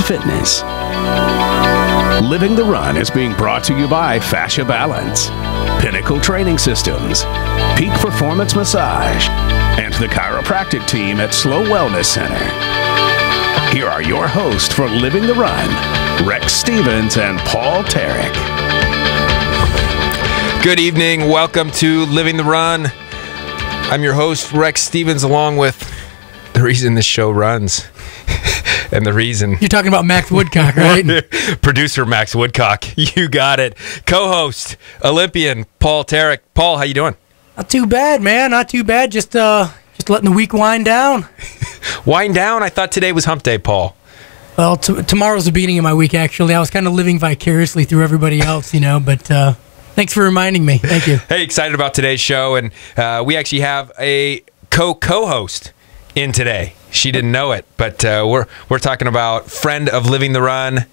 and fitness. Living the Run is being brought to you by Fascia Balance, Pinnacle Training Systems, Peak Performance Massage, and the chiropractic team at Slow Wellness Center. Here are your hosts for Living the Run, Rex Stevens and Paul Terek. Good evening. Welcome to Living the Run. I'm your host, Rex Stevens, along with the reason this show runs. And the reason... You're talking about Max Woodcock, right? Producer Max Woodcock. You got it. Co-host, Olympian, Paul Terek. Paul, how you doing? Not too bad, man. Not too bad. Just letting the week wind down. Wind down? I thought today was hump day, Paul. Well, tomorrow's the beginning of my week, actually. I was kind of living vicariously through everybody else, but thanks for reminding me. Thank you. Hey, excited about today's show, and we actually have a co-host in today. She didn't know it, but we're talking about friend of Living the Run,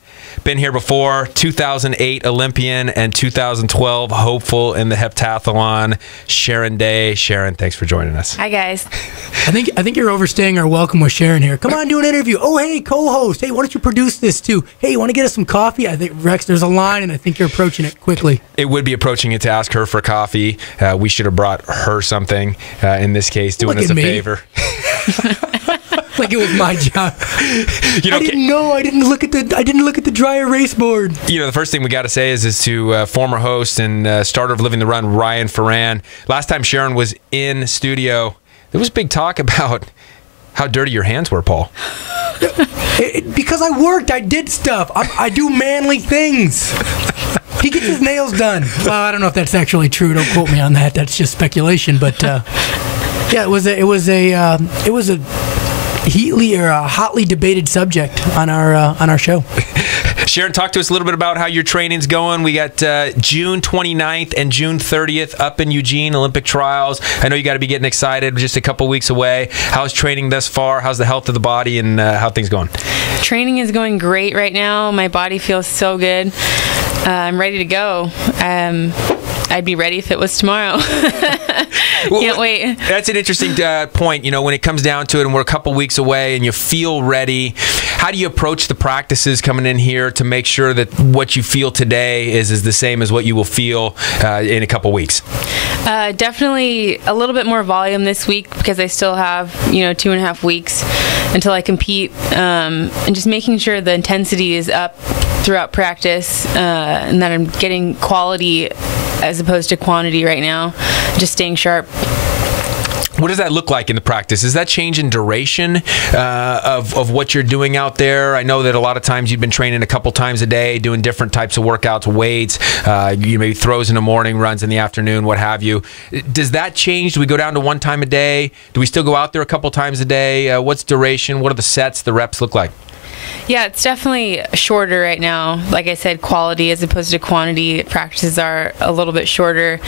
been here before, 2008 Olympian and 2012 hopeful in the heptathlon, Sharon Day. Sharon, thanks for joining us. Hi, guys. I think you're overstaying our welcome with Sharon here. Come on, do an interview. Oh, hey, co-host. Hey, why don't you produce this too? Hey, you want to get us some coffee? I think, Rex, there's a line, and I think you're approaching it quickly. It would be approaching it to ask her for coffee. We should have brought her something, in this case, doing us a favor. Like it was my job. I didn't know. I didn't look at the dry erase board. The first thing we got to say is to former host and starter of Living the Run, Ryan Ferran. Last time Sharon was in studio, there was big talk about how dirty your hands were, Paul. Because I worked, I did stuff. I do manly things. He gets his nails done. Well, I don't know if that's actually true. Don't quote me on that. That's just speculation. But yeah, it was a hotly debated subject on our show. Sharon, talk to us a little bit about how your training's going. We got June 29th and June 30th up in Eugene, Olympic trials. I know you got to be getting excited, just a couple weeks away. How's training thus far? How's the health of the body, and how things going? Training is going great right now. My body feels so good. I'm ready to go. I'd be ready if it was tomorrow. Can't wait. That's an interesting point. When it comes down to it and we're a couple weeks away and you feel ready, how do you approach the practices coming in here to make sure that what you feel today is the same as what you will feel in a couple weeks? Definitely a little bit more volume this week because I still have 2.5 weeks until I compete, and just making sure the intensity is up throughout practice, and that I'm getting quality as opposed to quantity right now, just staying sharp. What does that look like in the practice? Is that change in duration of what you're doing out there? I know that a lot of times you've been training a couple times a day, doing different types of workouts, weights, maybe throws in the morning, runs in the afternoon, what have you. Does that change? Do we go down to one time a day? Do we still go out there a couple times a day? What's duration? What are the sets, the reps look like? Yeah, it's definitely shorter right now. Like I said, quality as opposed to quantity. Practices are a little bit shorter,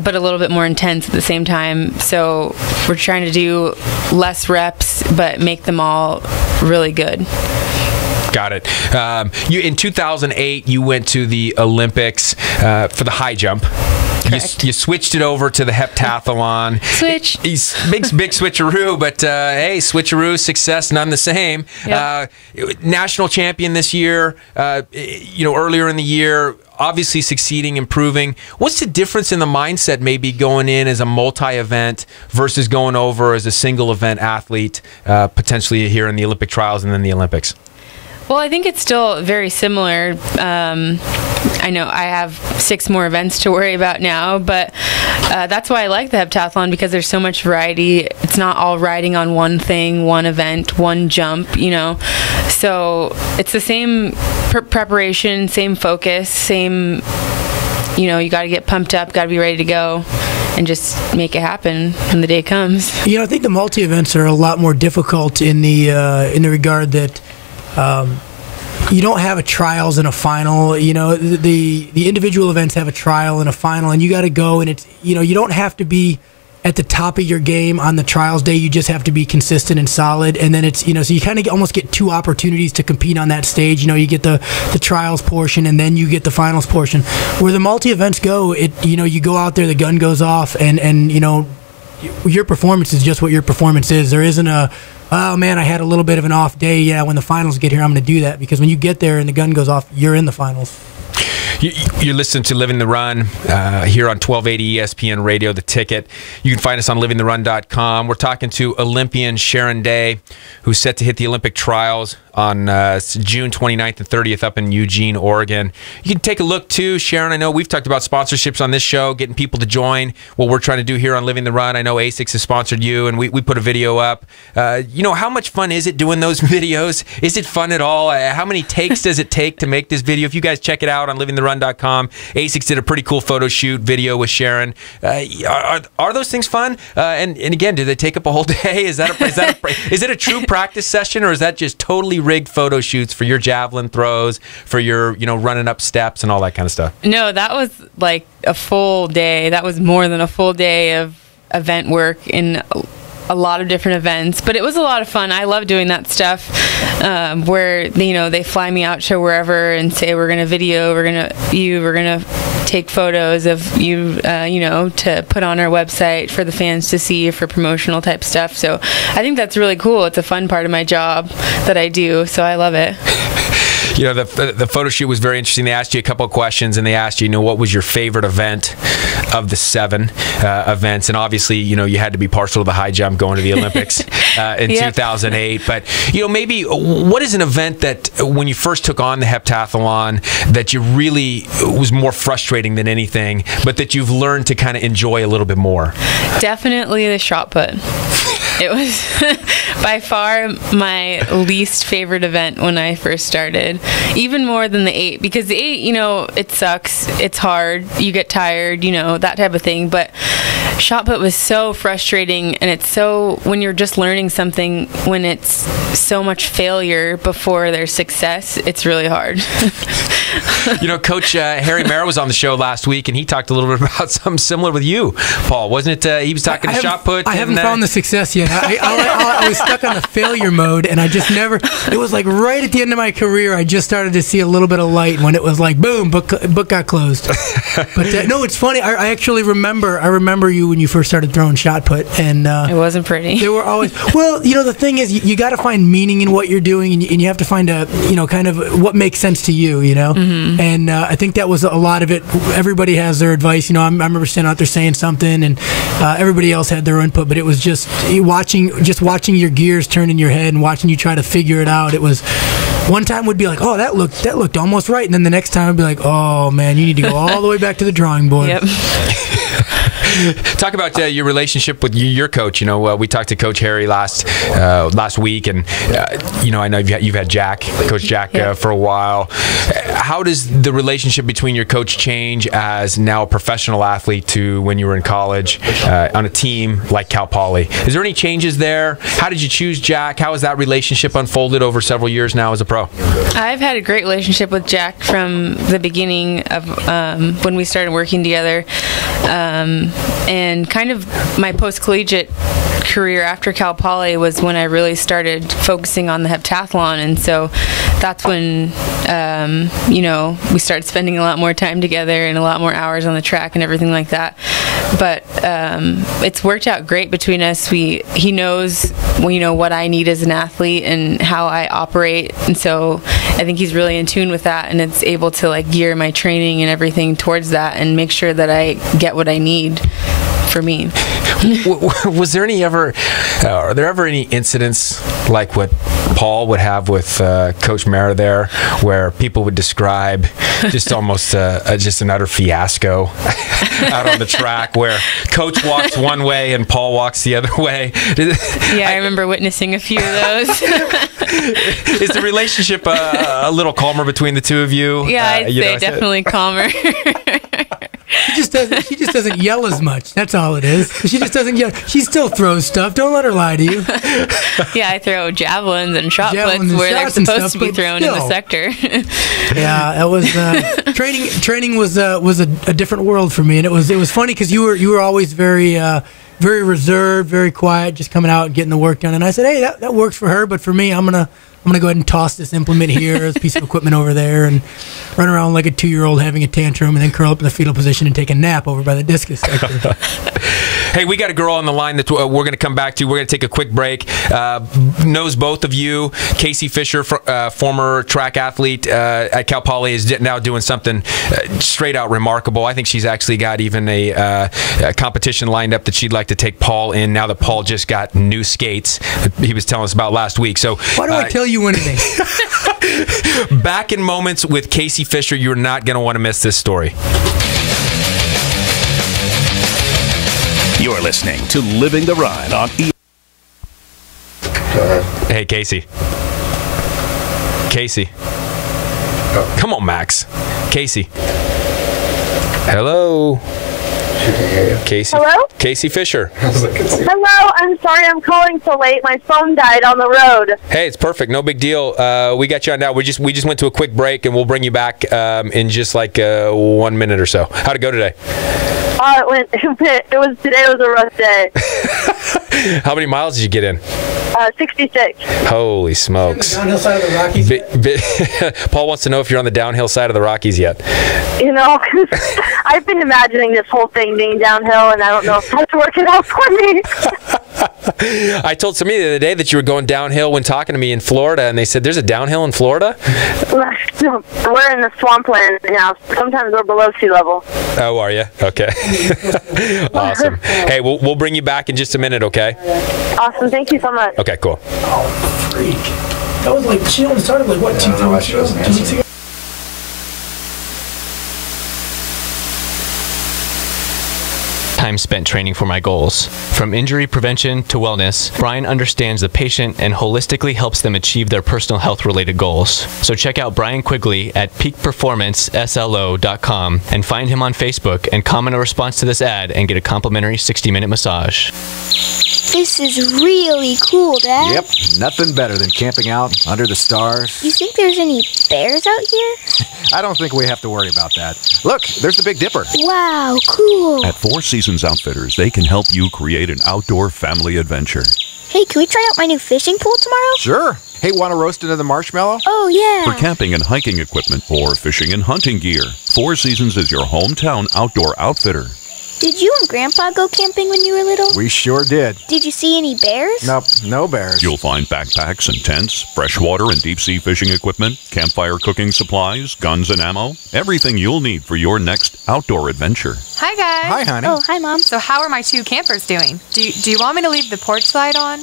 but a little bit more intense at the same time. So we're trying to do less reps, but make them all really good. Got it. In 2008, you went to the Olympics for the high jump. You switched it over to the heptathlon. Switch. Big switcheroo, but hey, switcheroo, success, none the same. Yep. National champion this year, earlier in the year, obviously succeeding, improving. What's the difference in the mindset maybe going in as a multi-event versus going over as a single-event athlete, potentially here in the Olympic trials and then the Olympics? Well, I think it's still very similar. I know I have 6 more events to worry about now, but that's why I like the heptathlon, because there's so much variety. It's not all riding on one thing, one event, one jump, So it's the same preparation, same focus, same, you got to get pumped up, got to be ready to go, and just make it happen when the day comes. I think the multi-events are a lot more difficult in the regard that you don't have a trials and a final. The individual events have a trial and a final, and you got to go, and it's you don't have to be at the top of your game on the trials day. You just have to be consistent and solid, and then it's so you kind of almost get 2 opportunities to compete on that stage. You get the trials portion, and then you get the finals portion. Where the multi events go, you go out there, the gun goes off, and your performance is just what your performance is. There isn't a, oh man, I had a little bit of an off day. Yeah, when the finals get here, I'm going to do that, because when you get there and the gun goes off, you're in the finals. You're listening to Living the Run here on 1280 ESPN Radio, The Ticket. You can find us on livingtherun.com. We're talking to Olympian Sharon Day, who's set to hit the Olympic trials on June 29th and 30th up in Eugene, Oregon. You can take a look, too. Sharon, I know we've talked about sponsorships on this show, getting people to join what we're trying to do here on Living the Run. I know ASICS has sponsored you, and we put a video up. How much fun is it doing those videos? Is it fun at all? How many takes does it take to make this video? If you guys check it out on livingtherun.com, ASICS did a pretty cool photo shoot video with Sharon. Are those things fun? And again, do they take up a whole day? Is it a true practice session, or is that just totally rigged photo shoots for your javelin throws, for your running up steps and all that kind of stuff? No, that was like a full day. That was more than a full day of event work in a lot of different events, but it was a lot of fun. I love doing that stuff, where they fly me out to wherever and say, we're gonna video, we're gonna take photos of you, to put on our website for the fans to see, for promotional type stuff. So I think that's really cool. It's a fun part of my job that I do, so I love it. The photo shoot was very interesting. They asked you a couple of questions, and they asked you, what was your favorite event of the 7 events? And obviously, you had to be partial to the high jump going to the Olympics in 2008. But, maybe what is an event that when you first took on the heptathlon that you really was more frustrating than anything, but that you've learned to kind of enjoy a little bit more? Definitely the shot put. It was by far my least favorite event when I first started, even more than the 8, because the 8, it sucks, it's hard, you get tired, that type of thing. But shot put was so frustrating, and it's so, when you're just learning something, when it's so much failure before there's success, it's really hard. Coach Harry Mara was on the show last week, and he talked a little bit about something similar with you, Paul, wasn't it? He was talking to shot put. I haven't found the success yet. I was stuck on the failure mode, and I just never. It was like right at the end of my career, I just started to see a little bit of light when it was like, boom, book got closed. But no, it's funny. I actually remember. I remember you when you first started throwing shot put, and it wasn't pretty. They were always the thing is, you got to find meaning in what you're doing, and you have to find a kind of what makes sense to you. Mm-hmm. And I think that was a lot of it. Everybody has their advice. I remember standing out there saying something, and everybody else had their input, but it was just watching your gears turn in your head and watching you try to figure it out. It was one time would be like, oh, that looked almost right, and then the next time would be like, oh man, you need to go all the way back to the drawing board. Yep. Talk about your relationship with your coach. We talked to Coach Harry last week, and I know you've had Coach Jack, for a while. How does the relationship between your coach change as now a professional athlete to when you were in college on a team like Cal Poly? Is there any changes there? How did you choose Jack? How has that relationship unfolded over several years now as a pro? I've had a great relationship with Jack from the beginning of when we started working together. And kind of my post-collegiate career after Cal Poly was when I really started focusing on the heptathlon, and so that's when we started spending a lot more time together and a lot more hours on the track and everything like that. But it's worked out great between us. He knows what I need as an athlete and how I operate, and so I think he's really in tune with that, and it's able to gear my training and everything towards that and make sure that I get what I need for me. Was there are there ever any incidents like what Paul would have with Coach Mara there, where people would describe just almost just an utter fiasco out on the track, where Coach walks one way and Paul walks the other way? I remember witnessing a few of those. Is the relationship a little calmer between the two of you? Yeah, I'd say definitely calmer. She just doesn't yell as much. That's all it is. She just doesn't yell. She still throws stuff. Don't let her lie to you. Yeah, I throw javelins and shot puts where they're supposed to be thrown in the sector. Yeah, it was training was a different world for me, and it was funny because you were always very very reserved, very quiet, just coming out and getting the work done. And I said, hey, that works for her, but for me, I'm gonna go ahead and toss this implement here, this piece of equipment over there, and run around like a 2-year-old having a tantrum, and then curl up in the fetal position and take a nap over by the discus sector. Hey, we got a girl on the line that we're going to come back to. We're going to take a quick break. Knows both of you. Kacie Fischer, former track athlete at Cal Poly, is now doing something straight out remarkable. I think she's actually got even a competition lined up that she'd like to take Paul in now that Paul just got new skates he was telling us about last week. So why do I tell you anything? Back in moments with Kacie Fischer. You're not going to want to miss this story. You're listening to Living the Run on Hey, Kacie. Kacie. Come on, Max. Kacie. Hello. Kacie. Hello? Kacie Fischer. Hello, I'm sorry I'm calling so late. My phone died on the road. Hey, it's perfect. No big deal. We got you on now. We just went to a quick break, and we'll bring you back in just like 1 minute or so. How'd it go today? Today was a rough day. How many miles did you get in? 66. Holy smokes. Downhill side of the Rockies? Paul wants to know if you're on the downhill side of the Rockies yet. You know, I've been imagining this whole thing being downhill, and I don't know if that's working out for me. I told somebody the other day that you were going downhill when talking to me in Florida, and they said, there's a downhill in Florida? We're in the swampland now. Sometimes we're below sea level. Oh, are you? Okay. Awesome. Hey, we'll bring you back in just a minute, okay? Awesome. Thank you so much. Okay, cool. Oh, freak. That was like, she only started like, what, 2 weeks ago? Time spent training for my goals. From injury prevention to wellness, Brian understands the patient and holistically helps them achieve their personal health-related goals. So check out Brian Quigley at peakperformanceslo.com and find him on Facebook and comment a response to this ad and get a complimentary 60-minute massage. This is really cool, Dad. Yep, nothing better than camping out under the stars. You think there's any bears out here? I don't think we have to worry about that. Look, there's the Big Dipper. Wow, cool. At Four Seasons Outfitters, they can help you create an outdoor family adventure. Hey, can we try out my new fishing pool tomorrow? Sure. Hey, want to roast another marshmallow? Oh, yeah. For camping and hiking equipment or fishing and hunting gear, Four Seasons is your hometown outdoor outfitter. Did you and Grandpa go camping when you were little? We sure did. Did you see any bears? Nope, no bears. You'll find backpacks and tents, freshwater and deep-sea fishing equipment, campfire cooking supplies, guns and ammo, everything you'll need for your next outdoor adventure. Hi, guys. Hi, honey. Oh, hi, Mom. So how are my 2 campers doing? Do you want me to leave the porch light on?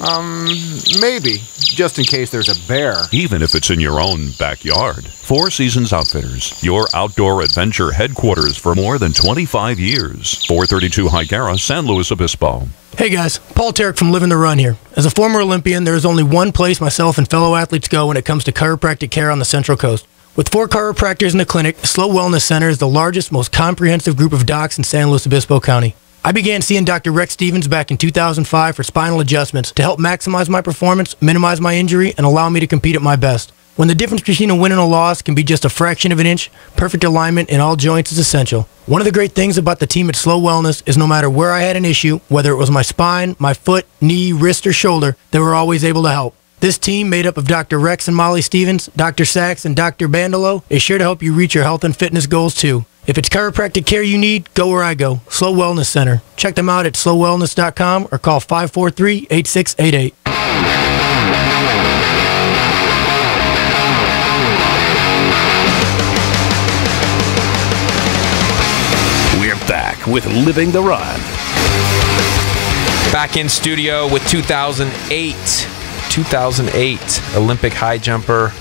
Maybe. Just in case there's a bear. Even if it's in your own backyard. Four Seasons Outfitters, your outdoor adventure headquarters for more than 25 years. 432 Higuera, San Luis Obispo. Hey guys, Paul Terek from Living the Run here. As a former Olympian, there is only one place myself and fellow athletes go when it comes to chiropractic care on the Central Coast. With 4 chiropractors in the clinic, Slow Wellness Center is the largest, most comprehensive group of docs in San Luis Obispo County. I began seeing Dr. Rex Stevens back in 2005 for spinal adjustments to help maximize my performance, minimize my injury, and allow me to compete at my best. When the difference between a win and a loss can be just a fraction of an inch, perfect alignment in all joints is essential. One of the great things about the team at Slow Wellness is no matter where I had an issue, whether it was my spine, my foot, knee, wrist, or shoulder, they were always able to help. This team, made up of Dr. Rex and Molly Stevens, Dr. Sachs, and Dr. Bandolo, is sure to help you reach your health and fitness goals too. If it's chiropractic care you need, go where I go, Slow Wellness Center. Check them out at slowwellness.com or call 543-8688. Back with Living the Run. Back in studio with 2008 Olympic high jumper,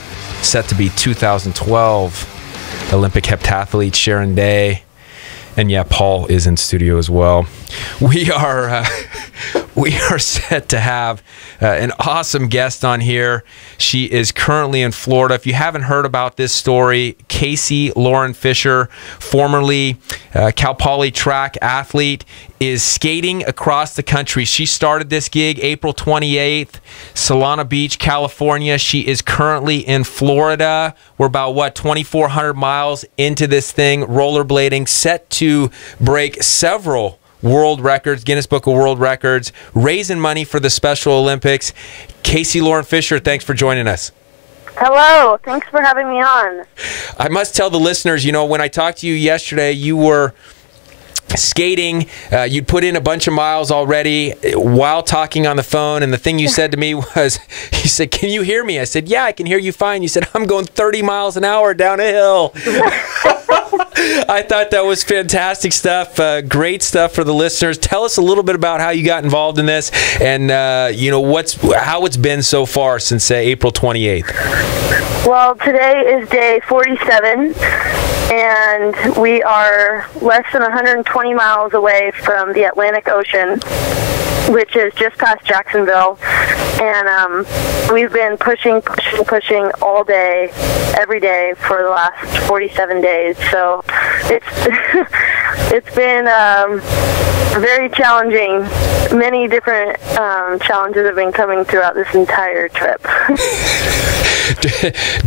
set to be 2012 Olympic heptathlete Sharon Day. And yeah, Paul is in studio as well. We are set to have an awesome guest on here. She is currently in Florida. If you haven't heard about this story, Kacie Lauren Fischer, formerly Cal Poly track athlete, is skating across the country. She started this gig April 28th, Solana Beach, California. She is currently in Florida. We're about, 2,400 miles into this thing, rollerblading, set to break several world records, Guinness Book of World Records, raising money for the Special Olympics. Kacie Lauren Fischer, thanks for joining us. Hello. Thanks for having me on. I must tell the listeners, when I talked to you yesterday, you were skating. You'd put in a bunch of miles already while talking on the phone, and the thing you said to me was, you said, "Can you hear me?" I said, "Yeah, I can hear you fine." You said, "I'm going 30 miles an hour down a hill." I thought that was fantastic stuff. Great stuff for the listeners. Tell us a little bit about how you got involved in this, and how it's been so far since April 28th. Well, today is day 47, and we are less than 120 miles away from the Atlantic Ocean, which is just past Jacksonville. And we've been pushing all day, every day for the last 47 days. So it's been very challenging. Many different challenges have been coming throughout this entire trip.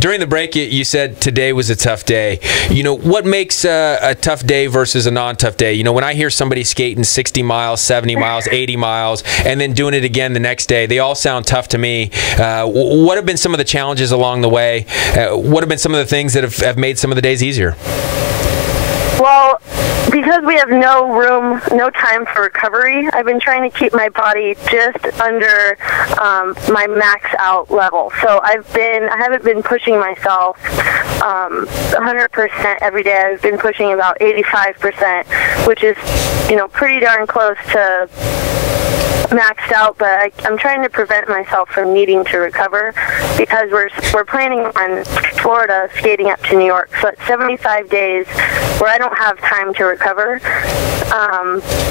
During the break, you said today was a tough day. What makes a tough day versus a non-tough day? When I hear somebody skating 60 miles, 70 miles, 80 miles, and then doing it again the next day, they all sound tough to me. What have been some of the challenges along the way? What have been some of the things that have made some of the days easier? Well, because we have no time for recovery, I've been trying to keep my body just under my max out level. So I haven't been pushing myself 100% every day. I've been pushing about 85%, which is, pretty darn close to maxed out, but I'm trying to prevent myself from needing to recover because we're planning on Florida skating up to New York. So it's 75 days where I don't have time to recover.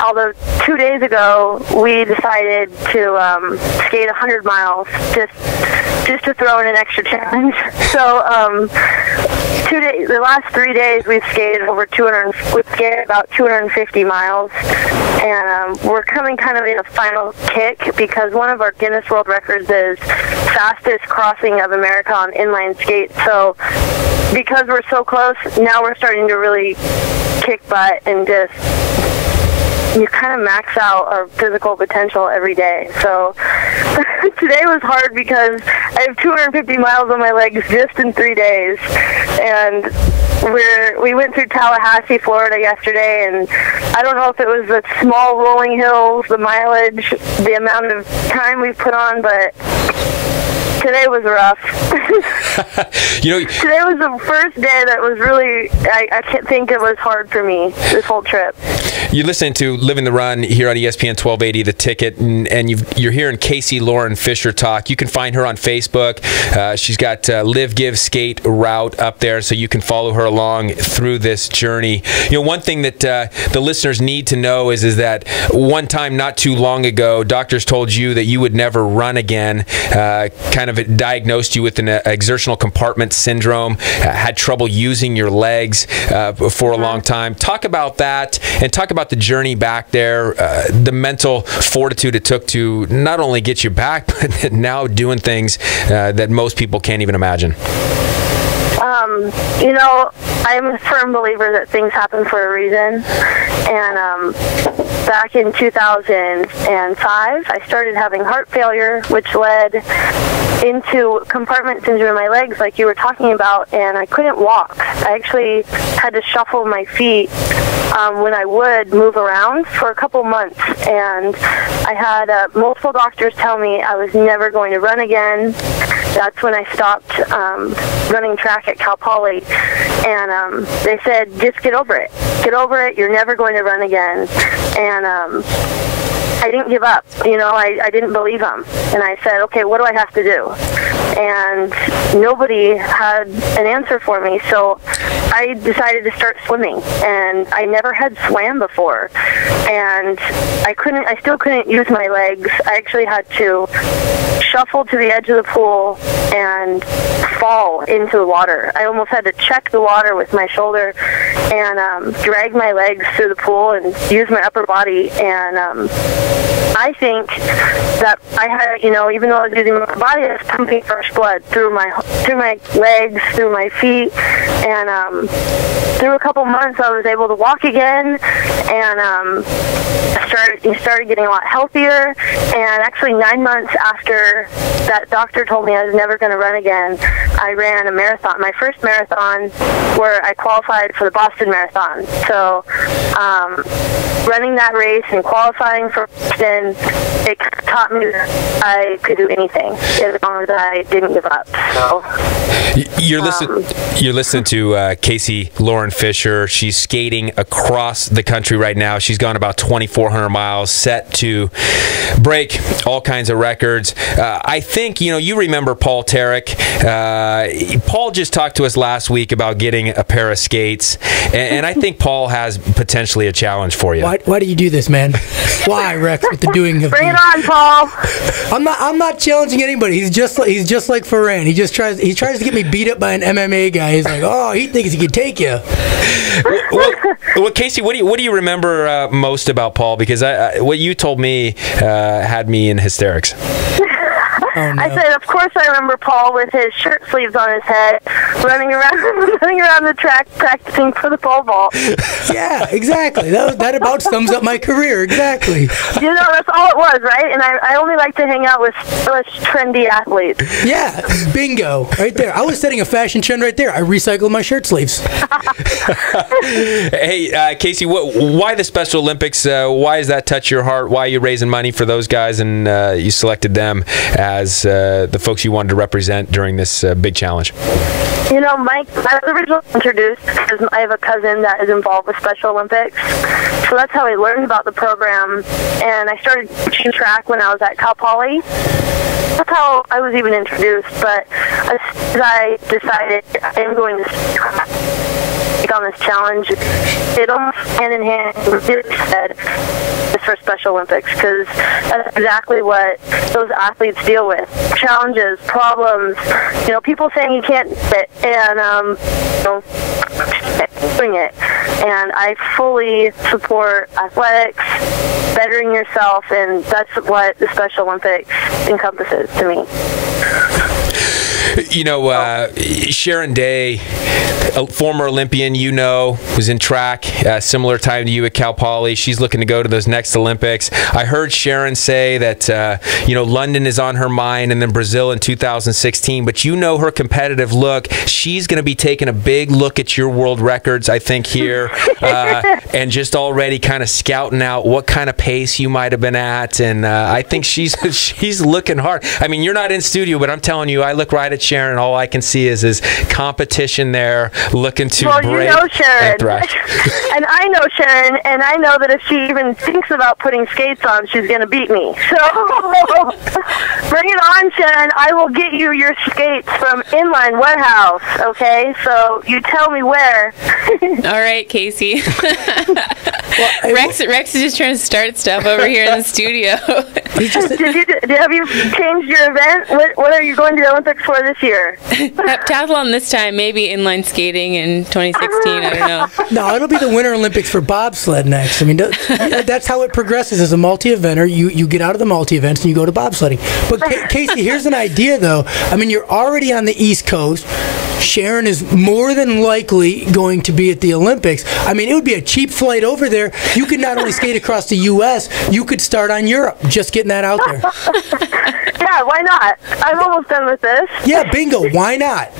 Although 2 days ago we decided to skate 100 miles just to throw in an extra challenge. So the last 3 days we've skated we've skated about 250 miles, and we're coming kind of in a final kick because one of our Guinness World Records is fastest crossing of America on inline skate. So because we're so close, now we're starting to really kick butt and just kind of max out our physical potential every day. So today was hard because I have 250 miles on my legs just in 3 days, and we went through Tallahassee, Florida yesterday, and I don't know if it was the small rolling hills, the mileage, the amount of time we put on, but today was rough. Today was the first day that was really, I can't think it was hard for me, this whole trip. You're listening to Living the Run here on ESPN 1280, The Ticket, and you're hearing Kacie Lauren Fischer talk. You can find her on Facebook. She's got Live, Give, Skate route up there, so you can follow her along through this journey. One thing that the listeners need to know is that one time not too long ago, doctors told you that you would never run again, kind of diagnosed you with an exertional compartment syndrome, had trouble using your legs for a long time. Talk about that, and talk about the journey back there, the mental fortitude it took to not only get you back, but now doing things that most people can't even imagine. I'm a firm believer that things happen for a reason. And back in 2005, I started having heart failure, which led into compartment syndrome in my legs, like you were talking about, and I couldn't walk. I actually had to shuffle my feet when I would move around for a couple months. And I had multiple doctors tell me I was never going to run again. That's when I stopped running track at Cal Poly, and they said, just get over it. Get over it. You're never going to run again. And I didn't give up. I didn't believe them. And I said, okay, what do I have to do? And nobody had an answer for me, so I decided to start swimming. And I never had swam before. And I still couldn't use my legs. I actually had to shuffle to the edge of the pool and fall into the water. I almost had to check the water with my shoulder and drag my legs through the pool and use my upper body. And I think that I had, even though I was using my body, I was pumping fresh blood through my legs, through my feet, and through a couple months I was able to walk again, and started getting a lot healthier. And actually 9 months after that doctor told me I was never going to run again, I ran a marathon, my first marathon, where I qualified for the Boston Marathon. So running that race and qualifying for Boston, it taught me that I could do anything as long as I didn't give up. So you're listening to Kacie Lauren Fischer. She's skating across the country right now. She's gone about 2,400 miles, set to break all kinds of records. I think, you remember Paul Terek. Paul just talked to us last week about getting a pair of skates, and I think Paul has potentially a challenge for you. Why do you do this, man? Why, Rex, with the doing of Bring it on, Paul. I'm not challenging anybody. He's just like Ferran. He tries to get me beat up by an MMA guy. He's like, oh, he thinks he can take you. Well, Kacie, what do you remember most about Paul? Because what you told me had me in hysterics. Oh, no. I said, of course I remember Paul with his shirt sleeves on his head, running around the track practicing for the pole vault. Yeah, exactly. That about sums up my career, exactly. That's all it was, right? And I only like to hang out with trendy athletes. Yeah, bingo, right there. I was setting a fashion trend right there. I recycled my shirt sleeves. Hey, Kacie, why the Special Olympics? Why does that touch your heart? Why are you raising money for those guys, and you selected them as the folks you wanted to represent during this big challenge? Mike, I was originally introduced because I have a cousin that is involved with Special Olympics. So that's how I learned about the program. And I started teaching track when I was at Cal Poly. That's how I was even introduced. But as I decided I'm going to take on this challenge, it almost hand in hand with what you said for Special Olympics, because that's exactly what those athletes deal with. Challenges, problems, people saying you can't do it, and doing it. And I fully support athletics, bettering yourself, and that's what the Special Olympics encompasses to me. Sharon Day, a former Olympian, was in track, similar time to you at Cal Poly. She's looking to go to those next Olympics. I heard Sharon say that, London is on her mind, and then Brazil in 2016. But her competitive look. She's going to be taking a big look at your world records, I think, here, and just already kind of scouting out what kind of pace you might have been at. And I think she's looking hard. I mean, you're not in studio, but I'm telling you, I look right at Sharon. All I can see is competition there, looking to break Sharon. and thrash. And I know Sharon, and I know that if she even thinks about putting skates on, she's going to beat me. So bring it on, Sharon. I will get you your skates from Inline Warehouse, okay? So you tell me where. All right, Kacie. Rex is just trying to start stuff over here in the studio. Have you changed your event? What are you going to the Olympics for this year? Heptathlon this time, maybe inline skating in 2016. I don't know. No, it'll be the Winter Olympics for bobsled next. I mean, that's how it progresses as a multi-eventer. You get out of the multi-events and you go to bobsledding. But Kacie, here's an idea, though. I mean, you're already on the East Coast. Sharon is more than likely going to be at the Olympics. I mean, it would be a cheap flight over there. You could not only skate across the U.S., you could start on Europe. Just getting that out there. Yeah, why not? I'm almost done with this. Yeah, bingo. Why not?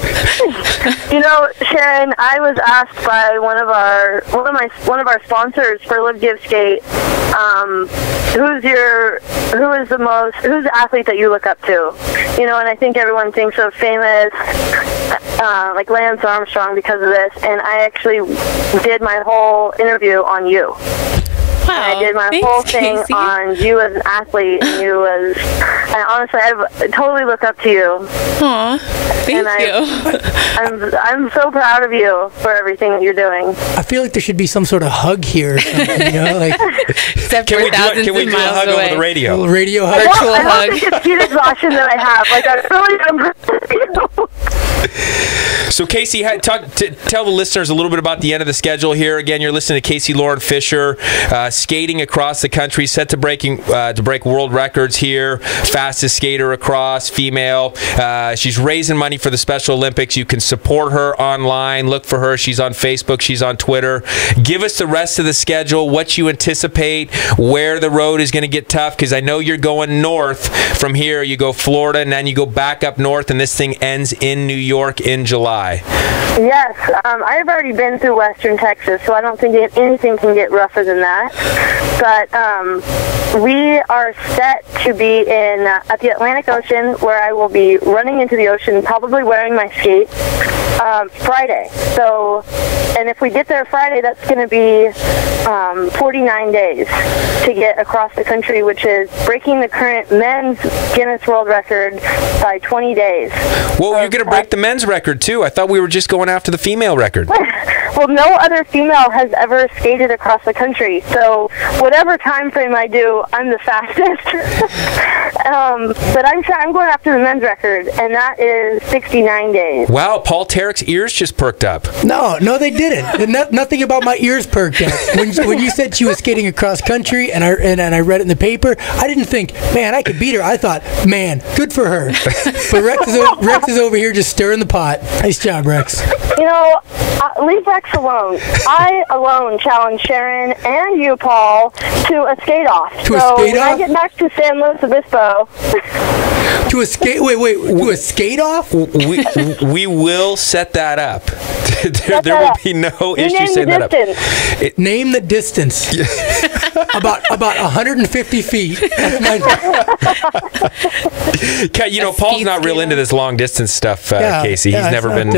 Sharon, I was asked by one of our sponsors for Live Give Skate, who's the athlete that you look up to? And I think everyone thinks of famous like Lance Armstrong because of this, and I actually did my whole interview on you. Wow, I did my whole thing Kacie. on you as an athlete, and and honestly, I totally look up to you. Aw, thank you. I'm so proud of you for everything that you're doing. I feel like there should be some sort of hug here or something, Except Can for we do thousands a of miles hug away. over the radio? A little radio hug. Virtual I hug. don't think it's heat exhaustion that I have. Like, I really am. So, Kacie, tell the listeners a little bit about the end of the schedule here. Again, you're listening to Kacie Lauren Fischer, skating across the country, set to break world records here. Fastest skater across, female. She's raising money for the Special Olympics. You can support her online. Look for her. She's on Facebook. She's on Twitter. Give us the rest of the schedule, what you anticipate, where the road is going to get tough, because I know you're going north from here. You go Florida, and then you go back up north, and this thing ends in New York in July. Yes, I've already been through Western Texas, so I don't think anything can get rougher than that. But we are set to be at the Atlantic Ocean, where I will be running into the ocean, probably wearing my skates, Friday. So, and if we get there Friday, that's going to be 49 days to get across the country, which is breaking the current men's Guinness World Record by 20 days. Well, you're going to break the men's record, too. I thought we were just going after the female record. Well, no other female has ever skated across the country, so whatever time frame I do, I'm the fastest. But I'm going after the men's record, and that is 69 days. Wow, Paul Terek's ears just perked up. No, they didn't. Nothing about my ears perked up. When you said she was skating across country, and I read it in the paper, I didn't think, man, I could beat her. I thought, man, good for her. But Rex is over here just stirring the pot. Nice job, Rex. Leave Rex alone. I alone challenge Sharon and you, Paul, to a skate-off. When I get back to San Luis Obispo... To a skate-off? We will set that up. There will be no issue setting that up. Name the distance. about 150 feet. Paul's not real into this long distance stuff, Kacie. He's never been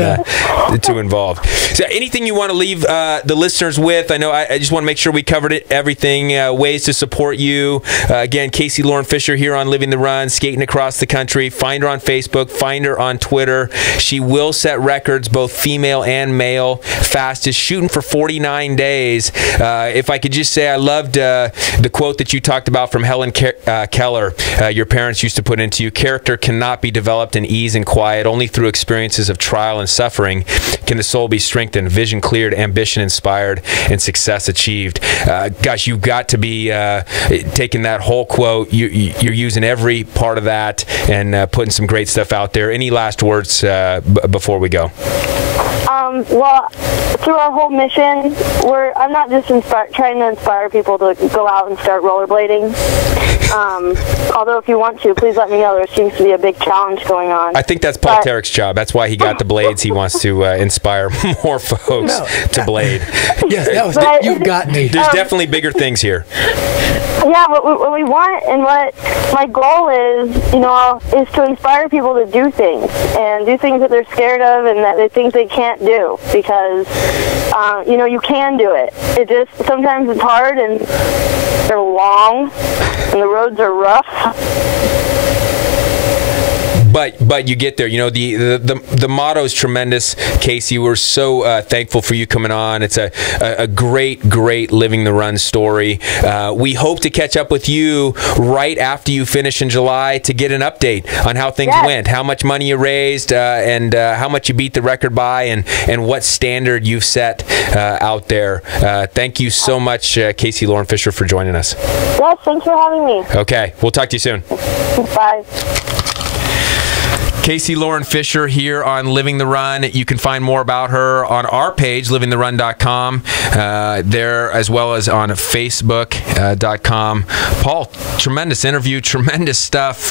too involved. So anything you want to leave the listeners with? I know I just want to make sure we covered everything. Ways to support you. Again, Kacie Lauren Fischer here on Living the Run, skating across the country. Find her on Facebook. Find her on Twitter. She will set records, both female and male. Fastest, shooting for 49 days. If I could just say, I loved the quote that you talked about from Helen Keller. Your parents used to put into you, character cannot be developed in ease and quiet. Only through experiences of trial and suffering can the soul be strengthened, vision cleared, ambition inspired, and success achieved. Gosh, you've got to be taking that whole quote. You're using every part of that and putting some great stuff out there. Any last words before we go? Well, through our whole mission, I'm not just trying to inspire people to go out and start rollerblading. Although if you want to, please let me know. There seems to be a big challenge going on. I think that's Paul Terek's job. That's why he got the blades. He wants to inspire more folks to blade. Yes, you've got me. There's definitely bigger things here. Yeah, what we want and what my goal is to inspire people to do things that they're scared of and that they think they can't do, because you can do it. It just sometimes it's hard and they're long and the roads are rough. But you get there. The motto is tremendous, Kacie. We're so thankful for you coming on. It's a great Living the Run story. We hope to catch up with you right after you finish in July to get an update on how things went, how much money you raised, and how much you beat the record by, and what standard you've set out there. Thank you so much, Kacie Lauren Fischer, for joining us. Yes, thanks for having me. Okay, we'll talk to you soon. Bye. Kacie Lauren Fischer here on Living the Run. You can find more about her on our page, livingtherun.com, there as well as on facebook.com. Paul, tremendous interview, tremendous stuff.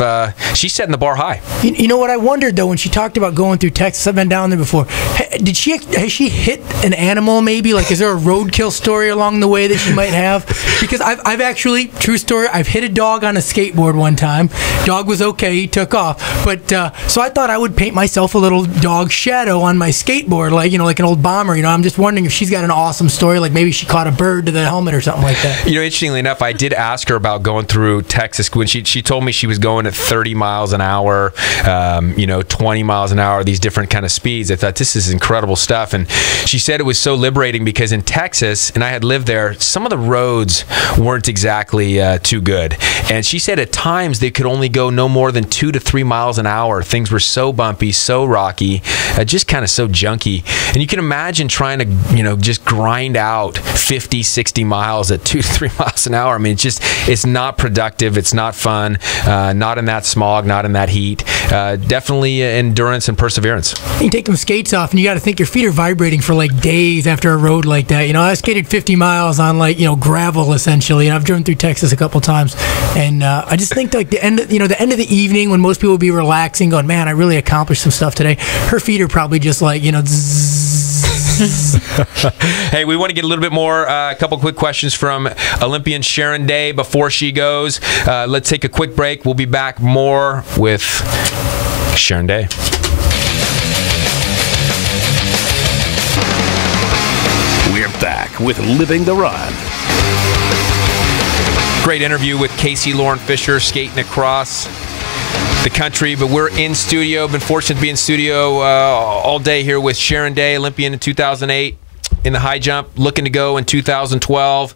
She's setting the bar high. You know what I wondered, though, when she talked about going through Texas? I've been down there before. Has she hit an animal, maybe? Like, is there a roadkill story along the way that she might have? Because I've actually, true story, I've hit a dog on a skateboard one time. Dog was okay. He took off. But, so I thought I would paint myself a little dog shadow on my skateboard, like an old bomber. I'm just wondering if she's got an awesome story, like maybe she caught a bird to the helmet or something like that. Interestingly enough, I did ask her about going through Texas when she told me she was going at 30 miles an hour, 20 miles an hour, these different kind of speeds. I thought, this is incredible stuff. And she said it was so liberating because in Texas, and I had lived there, some of the roads weren't exactly too good. And she said at times they could only go no more than 2 to 3 miles an hour. Things were so bumpy, so rocky, just kind of so junky. And you can imagine trying to, just grind out 50, 60 miles at 2 to 3 miles an hour. I mean, it's not productive. It's not fun. Not in that smog, not in that heat. Definitely endurance and perseverance. You take them skates off, and you got to think your feet are vibrating for like days after a road like that. I skated 50 miles on gravel essentially, and I've driven through Texas a couple times, and I just think like the end of the evening when most people will be relaxing, going, man, I really accomplished some stuff today. Her feet are probably just like Hey, we want to get a little bit more, a couple quick questions from Olympian Sharon Day before she goes. Let's take a quick break. We'll be back more with Sharon Day. We're back with Living the Run. Great interview with Kacie Fischer, skating across the country, but we're in studio. Been fortunate to be in studio all day here with Sharon Day, Olympian in 2008 in the high jump, looking to go in 2012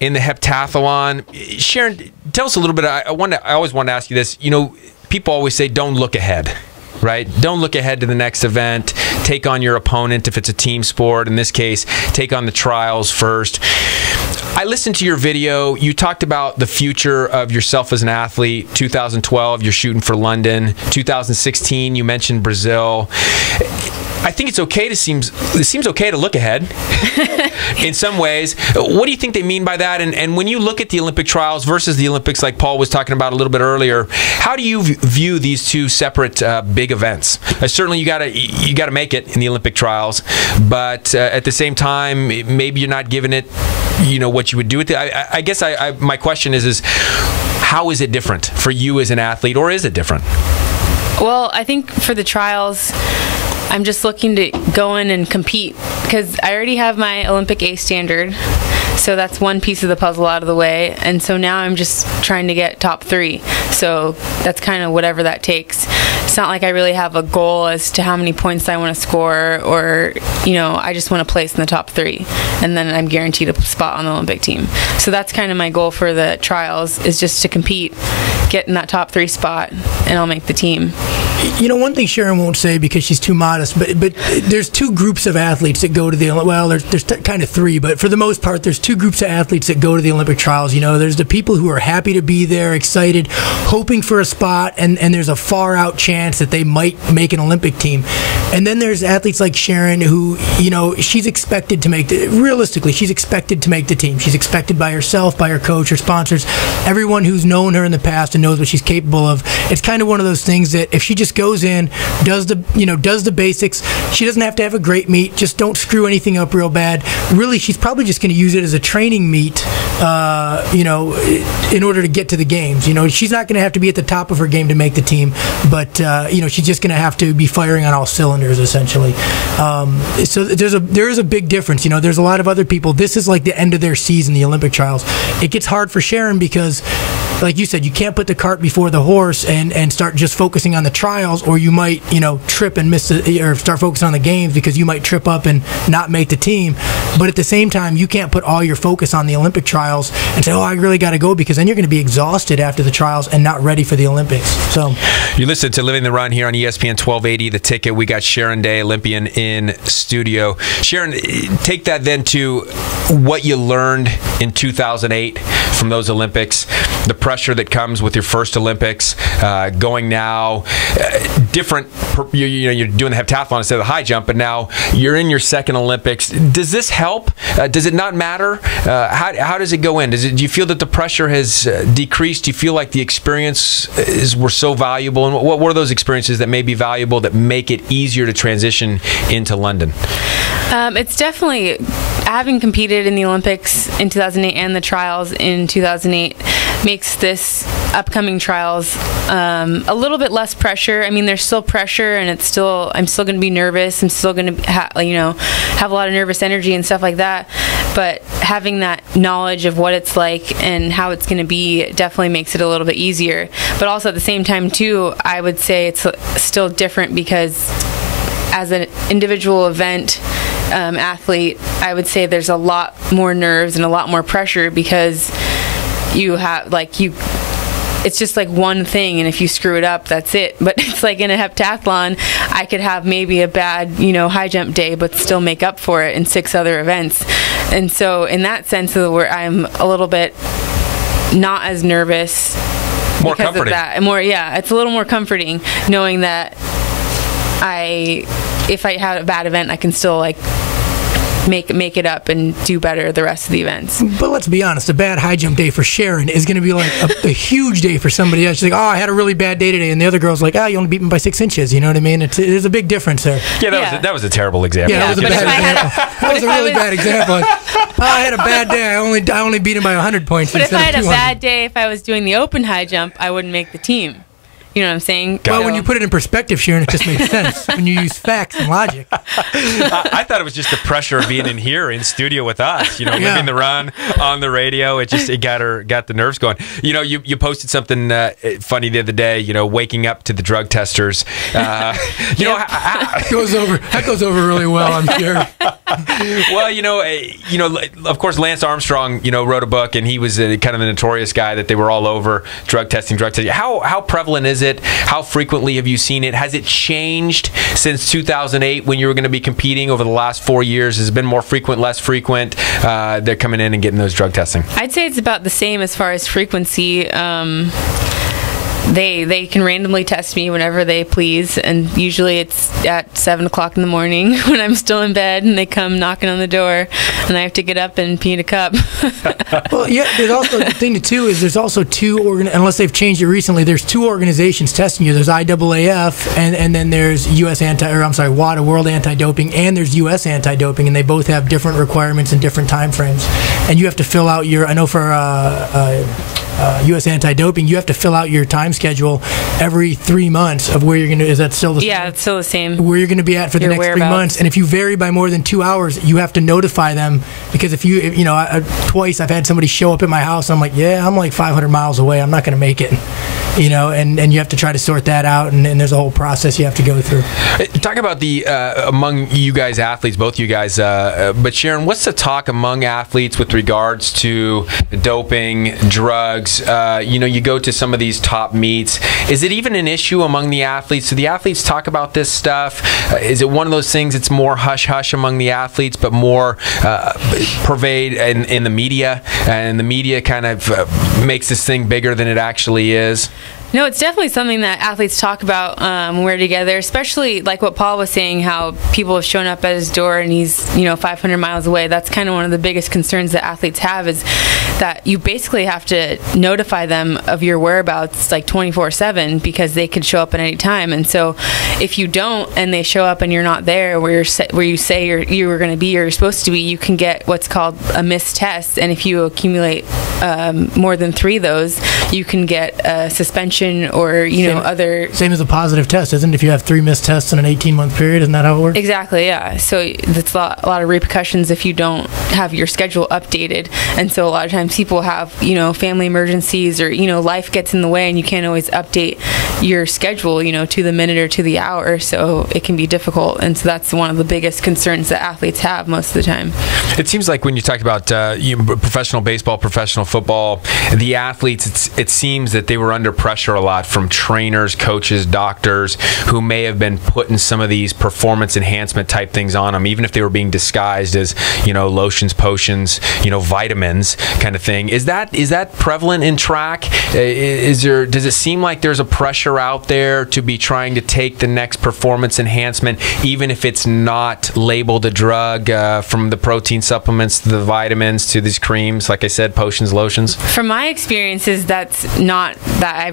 in the heptathlon. Sharon, tell us a little bit. I always want to ask you this. People always say don't look ahead. Right? Don't look ahead to the next event. Take on your opponent if it's a team sport. In this case, take on the trials first. I listened to your video. You talked about the future of yourself as an athlete. 2012, you're shooting for London. 2016, you mentioned Brazil. I think it seems okay to look ahead in some ways. What do you think they mean by that? And when you look at the Olympic trials versus the Olympics, like Paul was talking about a little bit earlier, how do you view these two separate big events? Certainly, you gotta make it in the Olympic trials, but at the same time, maybe you're not giving it, what you would do with it. I guess my question is how is it different for you as an athlete, or is it different? Well, I think for the trials, I'm just looking to go in and compete because I already have my Olympic A standard. So that's one piece of the puzzle out of the way. And so now I'm just trying to get top 3. So that's kind of whatever that takes. It's not like I really have a goal as to how many points I want to score or, I just want to place in the top 3. And then I'm guaranteed a spot on the Olympic team. So that's kind of my goal for the trials is just to compete, get in that top 3 spot, and I'll make the team. One thing Sharon won't say because she's too modest, but there's 2 groups of athletes that go to there's kind of 3, but for the most part, there's 2 groups of athletes that go to the Olympic trials. There's the people who are happy to be there, excited, hoping for a spot, and there's a far out chance that they might make an Olympic team. And then there's athletes like Sharon who, she's expected to realistically, she's expected to make the team. She's expected by herself, by her coach, her sponsors, everyone who's known her in the past and knows what she's capable of. It's kind of one of those things that if she just goes in, does the basics, she doesn't have to have a great meet, just don't screw anything up real bad. Really, she's probably just going to use it as a training meet, in order to get to the games. She's not going to have to be at the top of her game to make the team, but she's just going to have to be firing on all cylinders essentially. So there is a big difference. There's a lot of other people. This is like the end of their season, the Olympic trials. It gets hard for Sharon because, like you said, you can't put the cart before the horse and start just focusing on the trials, or you might trip and miss or start focusing on the games because you might trip up and not make the team. But at the same time, you can't put all your focus on the Olympic trials and say, I really got to go, because then you're going to be exhausted after the trials and not ready for the Olympics. So you listen to Living the Run here on ESPN 1280 The Ticket. We got Sharon Day, Olympian, in studio. Sharon, take that then to what you learned in 2008 from those Olympics, the pressure that comes with your first Olympics, going now, different, you're doing the heptathlon instead of the high jump, but now you're in your second Olympics. Does this help? Does it not matter? How does it go in? Do you feel that the pressure has decreased? Do you feel like the experiences were so valuable? And what were those experiences that may be valuable that make it easier to transition into London? It's definitely, having competed in the Olympics in 2008 and the trials in 2008 makes this upcoming trials a little bit less pressure. I mean, there's still pressure, and I'm still going to be nervous. I'm still going to have a lot of nervous energy and stuff like that. But having that knowledge of what it's like and how it's going to be definitely makes it a little bit easier. But also at the same time too, I would say it's still different because as an individual event athlete, I would say there's a lot more nerves and a lot more pressure because you have it's just like one thing, and if you screw it up, that's it. But it's like in a heptathlon, I could have maybe a bad, high jump day, but still make up for it in 6 other events. And so in that sense of the word, I'm a little bit not as nervous. More because comforting. Of that. And it's a little more comforting knowing that if I had a bad event, I can still make it up and do better the rest of the events. But let's be honest, a bad high jump day for Sharon is going to be like a huge day for somebody else. She's like, I had a really bad day today, and the other girl's like, you only beat me by 6 inches. You know what I mean? There's a big difference there. Yeah, that was a terrible example. Yeah, that was a bad example. That was a really bad example. I had a bad day. I only beat him by 100 points. But if I had a 200. bad day, if I was doing the open high jump, I wouldn't make the team. You know what I'm saying? Well, when you put it in perspective, Sharon, it just makes sense when you use facts and logic. I thought it was just the pressure of being in here in studio with us. Living the run on the radio. It got the nerves going. You posted something funny the other day. Waking up to the drug testers. That goes over really well, I'm sure. Well, of course, Lance Armstrong, wrote a book, and he was kind of a notorious guy that they were all over drug testing. How prevalent is it? How frequently have you seen it? Has it changed since 2008 when you were going to be competing over the last 4 years? Has it been more frequent, less frequent? They're coming in and getting those drug testing. I'd say it's about the same as far as frequency. They can randomly test me whenever they please, and usually it's at 7 o'clock in the morning when I'm still in bed, and they come knocking on the door, and I have to get up and pee in a cup. Well, yeah, there's also the thing too is there's also unless they've changed it recently, there's 2 organizations testing you. There's IAAF and then there's WADA, World Anti-Doping, and there's US Anti-Doping, and they both have different requirements and different time frames. And you have to fill out I know for US Anti-Doping, you have to fill out your time schedule every 3 months of where you're going to. Is that still the same? Yeah, it's still the same. Where you're going to be at for the next 3 months, and if you vary by more than 2 hours, you have to notify them, because if twice I've had somebody show up at my house, and I'm like, I'm like 500 miles away, I'm not going to make it. And you have to try to sort that out, and there's a whole process you have to go through. Talk about the among you guys athletes, both you guys, but Sharon, what's the talk among athletes with regards to doping, drugs? You go to some of these top meets. Is it even an issue among the athletes? Do the athletes talk about this stuff? Is it one of those things that's more hush-hush among the athletes, but more pervade in the media, and the media kind of makes this thing bigger than it actually is? No, it's definitely something that athletes talk about when we're together, especially like what Paul was saying, how people have shown up at his door and he's 500 miles away. That's kind of one of the biggest concerns that athletes have, is that you basically have to notify them of your whereabouts like 24/7, because they could show up at any time. And so if you don't, and they show up and you're not there where you say you were going to be or you're supposed to be, you can get what's called a missed test. And if you accumulate more than 3 of those, you can get a suspension or other. Same as a positive test, isn't it? If you have 3 missed tests in an 18-month period, isn't that how it works? Exactly, yeah. So that's a lot of repercussions if you don't have your schedule updated. And so a lot of times people have family emergencies, or life gets in the way, and you can't always update your schedule to the minute or to the hour. So it can be difficult, and so that's one of the biggest concerns that athletes have most of the time. It seems like when you talk about professional baseball, professional football, the athletes, it seems that they were under pressure a lot from trainers, coaches, doctors, who may have been putting some of these performance enhancement type things on them, even if they were being disguised as lotions, potions, vitamins kind of thing. Is that prevalent in track? Does it seem like there's a pressure out there to be trying to take the next performance enhancement, even if it's not labeled a drug, from the protein supplements to the vitamins to these creams, like I said, potions, lotions? From my experiences, that's not that. I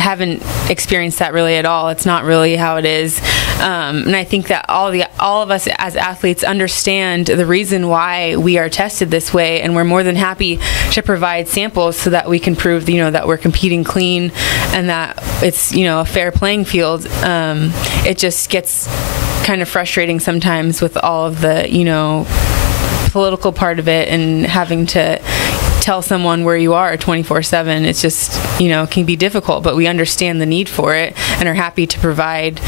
haven't experienced that really at all. It's not really how it is. And I think that all of us as athletes understand the reason why we are tested this way, and we're more than happy to provide samples so that we can prove that we're competing clean and that it's a fair playing field. It just gets kind of frustrating sometimes with all of the political part of it, and having to tell someone where you are 24/7. It's just can be difficult, but we understand the need for it and are happy to provide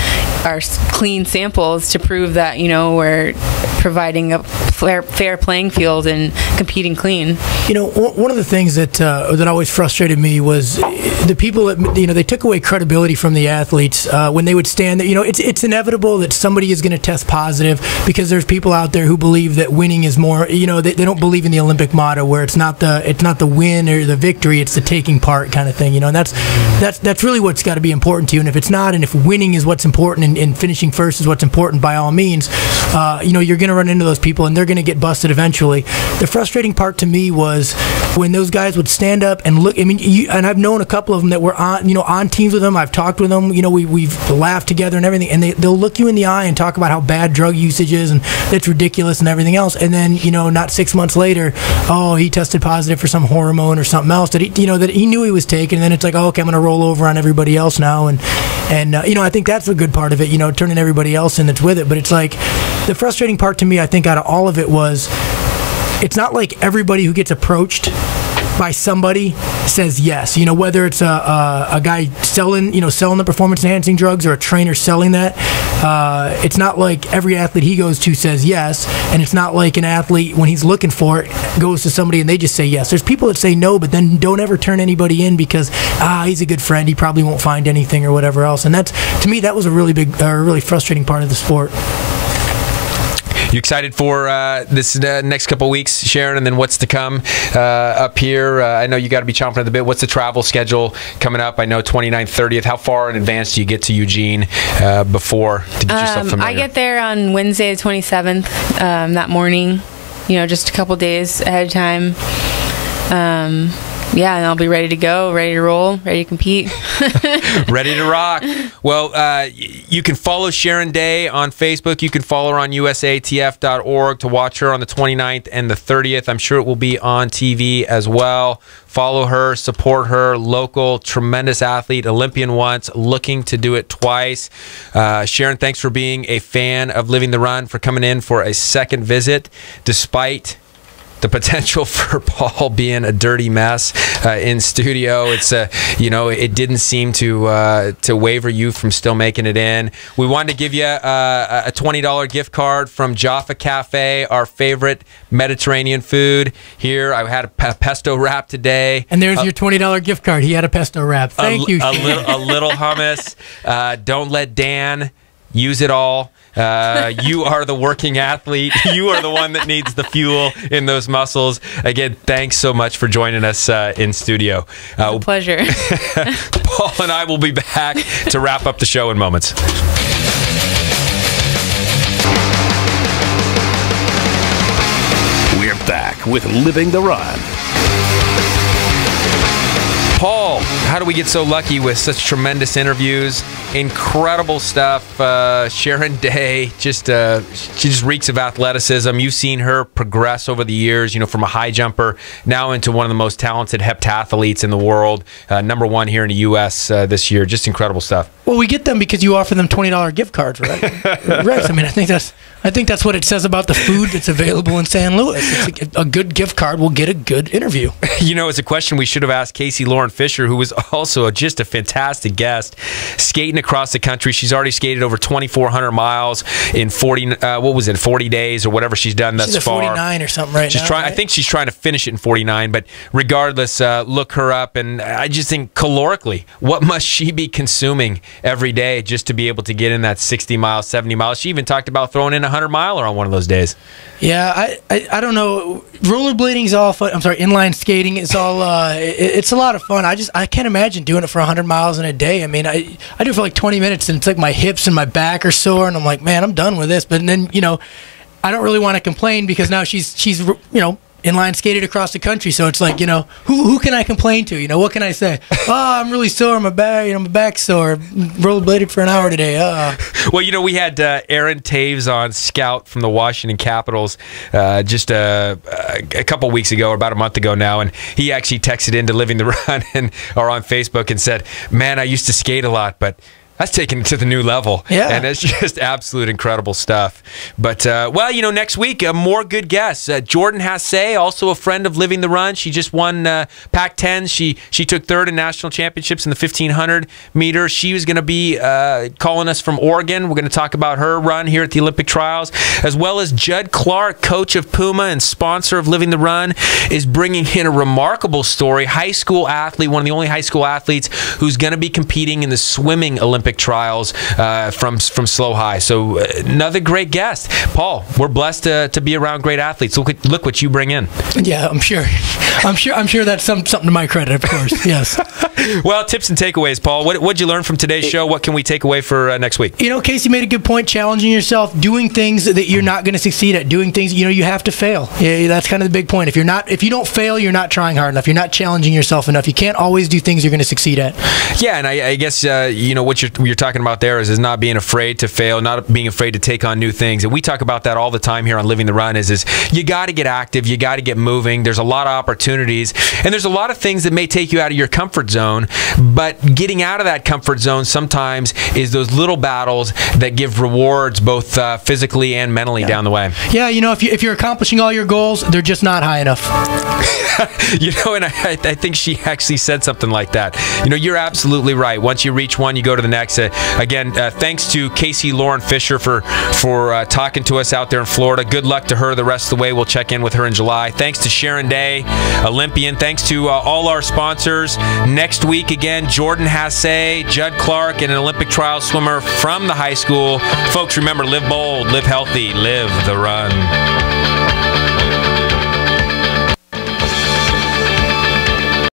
our clean samples to prove that we're providing a fair playing field and competing clean. One of the things that always frustrated me was the people that they took away credibility from the athletes when they would stand there. It's inevitable that somebody is going to test positive because there's people out there who believe that winning is more. They don't believe in the Olympic motto where it's not the win or the victory, it's the taking part kind of thing. And that's really what's got to be important to you. And if it's not, and if winning is what's important and finishing first is what's important, by all means, you're going to run into those people and they're going to get busted eventually. The frustrating part to me was when those guys would stand up and look. I mean, and I've known a couple of them that were on teams with them. I've talked with them. We've laughed together and everything, and they'll look you in the eye and talk about how bad drug usage is and it's ridiculous and everything else. And then not 6 months later, he tested positive for some hormone or something else that he knew he was taking. And then it's like, okay, I'm going to roll over on everybody else now. And I think that's a good part of it. Turning everybody else in that's with it. But it's like the frustrating part to me, I think, out of all of it was it's not like everybody who gets approached by somebody says yes. Whether it's a guy selling the performance enhancing drugs or a trainer selling that. It's not like every athlete he goes to says yes, and it's not like an athlete when he's looking for it goes to somebody and they just say yes. There's people that say no, but then don't ever turn anybody in because he's a good friend. He probably won't find anything or whatever else. And that's, to me, that was a really big, really frustrating part of the sport. You excited for this next couple of weeks, Sharon, and then what's to come up here? I know you got to be chomping at the bit. What's the travel schedule coming up? I know 29th, 30th. How far in advance do you get to Eugene before to get yourself familiar? I get there on Wednesday the 27th that morning, just a couple days ahead of time. Yeah, and I'll be ready to go, ready to roll, ready to compete. Ready to rock. Well, you can follow Sharon Day on Facebook. You can follow her on usatf.org to watch her on the 29th and the 30th. I'm sure it will be on TV as well. Follow her, support her. Local, tremendous athlete, Olympian once, looking to do it twice. Sharon, thanks for being a fan of Living the Run, for coming in for a second visit, despite the potential for Paul being a dirty mess in studio. It's it didn't seem to waver you from still making it in. We wanted to give you a $20 gift card from Jaffa Cafe, our favorite Mediterranean food here. I had a pesto wrap today. And there's your $20 gift card. He had a pesto wrap. Thank you. A little hummus. Don't let Dan use it all. You are the working athlete. You are the one that needs the fuel in those muscles. Again, thanks so much for joining us in studio. A pleasure. Paul and I will be back to wrap up the show in moments. We're back with Living the Run. Paul, how do we get so lucky with such tremendous interviews? Incredible stuff. Sharon Day, she just reeks of athleticism. You've seen her progress over the years, from a high jumper now into one of the most talented heptathletes in the world. #1 here in the U.S. This year. Just incredible stuff. Well, we get them because you offer them $20 gift cards, right? Right. I mean, I think that's what it says about the food that's available in San Luis. It's a good gift card will get a good interview. It's a question we should have asked Kacie Fischer, who was also just a fantastic guest, skating across the country. She's already skated over 2,400 miles in 40 days or whatever she's done thus far. 49 or something right now. I think she's trying to finish it in 49, but regardless, look her up. And I just think calorically, what must she be consuming every day just to be able to get in that 60 miles, 70 miles? She even talked about throwing in a 100-miler on one of those days. Yeah, I don't know. Rollerblading is all fun. I'm sorry, inline skating is all. It's a lot of fun. I can't imagine doing it for 100 miles in a day. I mean, I do it for like 20 minutes, and it's like my hips and my back are sore, and I'm like, man, I'm done with this. But then I don't really want to complain because now she's inline skated across the country, so it's like, who can I complain to? What can I say? I'm really sore, my back's sore. Rollerbladed for an hour today. Well, we had Aaron Taves on, scout from the Washington Capitals, just a couple weeks ago, or about a month ago now, and he actually texted into Living the Run or on Facebook and said, man, I used to skate a lot, but That's taking it to the new level. Yeah. And it's just absolute incredible stuff. But, well, you know, next week, more good guests. Jordan Hasse, also a friend of Living the Run. She just won Pac-10. She took third in national championships in the 1,500 meters. She was going to be calling us from Oregon. We're going to talk about her run here at the Olympic trials, as well as Judd Clark, coach of Puma and sponsor of Living the Run, is bringing in a remarkable story. High school athlete, one of the only high school athletes who's going to be competing in the swimming Olympic trials from Slow High. So another great guest. Paul, we're blessed to be around great athletes. Look what you bring in. Yeah, I'm sure that's something to my credit, of course. Yes. Well, tips and takeaways, Paul. What'd you learn from today's show? What can we take away for next week? You know, Kacie made a good point, challenging yourself, doing things that you're not going to succeed at, doing things, you know, you have to fail. Yeah, that's kind of the big point. If you don't fail, you're not trying hard enough. You're not challenging yourself enough. You can't always do things you're going to succeed at. Yeah, and I guess, you know, what you're talking about there is not being afraid to fail, not being afraid to take on new things. And we talk about that all the time here on Living the Run is you got to get active. You got to get moving. There's a lot of opportunities. And there's a lot of things that may take you out of your comfort zone. But getting out of that comfort zone sometimes is those little battles that give rewards both physically and mentally down the way. Yeah, you know, if you're accomplishing all your goals, they're just not high enough. You know, and I think she actually said something like that. You know, you're absolutely right. Once you reach one, you go to the next. Again, thanks to Kacie Lauren Fischer for talking to us out there in Florida. Good luck to her the rest of the way. We'll check in with her in July. Thanks to Sharon Day, Olympian. Thanks to all our sponsors. Next week, again, Jordan Hasse, Judd Clark, and an Olympic trial swimmer from the high school. Folks, remember, live bold, live healthy, live the run.